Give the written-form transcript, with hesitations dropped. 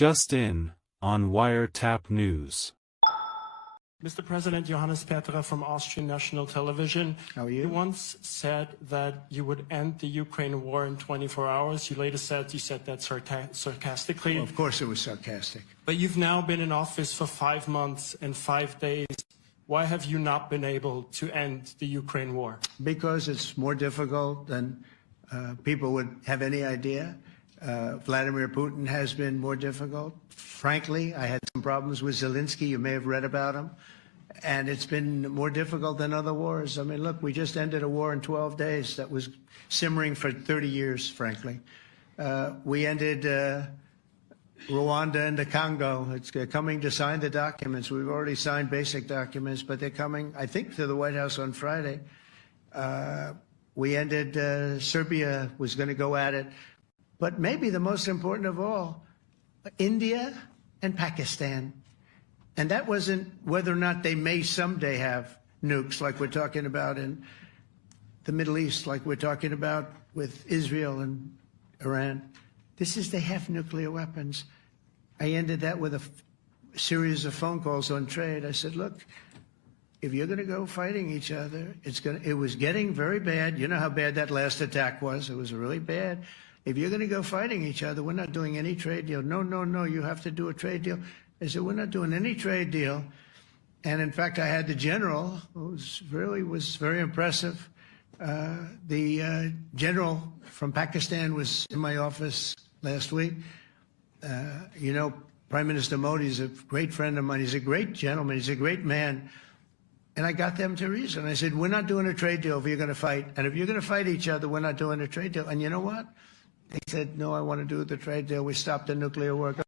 Just in, on Wiretap News. Mr. President, Johannes Petra from Austrian National Television. How are you? You once said that you would end the Ukraine war in 24 hours. You later said that sarcastically. Well, of course it was sarcastic. But you've now been in office for 5 months and 5 days. Why have you not been able to end the Ukraine war? Because it's more difficult than people would have any idea. Vladimir Putin has been more difficult. Frankly, I had some problems with Zelensky. You may have read about him. And it's been more difficult than other wars. I mean, look, we just ended a war in 12 days that was simmering for 30 years, frankly. We ended Rwanda and the Congo. It's coming to sign the documents. We've already signed basic documents, but they're coming, I think, to the White House on Friday. We ended Serbia was going to go at it. But maybe the most important of all, India and Pakistan. And that wasn't whether or not they may someday have nukes like we're talking about in the Middle East, like we're talking about with Israel and Iran. This is they have nuclear weapons. I ended that with a series of phone calls on trade. I said, look, if you're going to go fighting each other, it was getting very bad. You know how bad that last attack was. It was really bad. If you're going to go fighting each other, we're not doing any trade deal. No, no, no, you have to do a trade deal. I said, we're not doing any trade deal. And in fact, I had the general, who was very impressive. The general from Pakistan was in my office last week. You know, Prime Minister Modi is a great friend of mine. He's a great gentleman. He's a great man. And I got them to reason. I said, we're not doing a trade deal if you're going to fight. And if you're going to fight each other, we're not doing a trade deal. And you know what? They said, no, I want to do the trade deal. We stopped the nuclear work.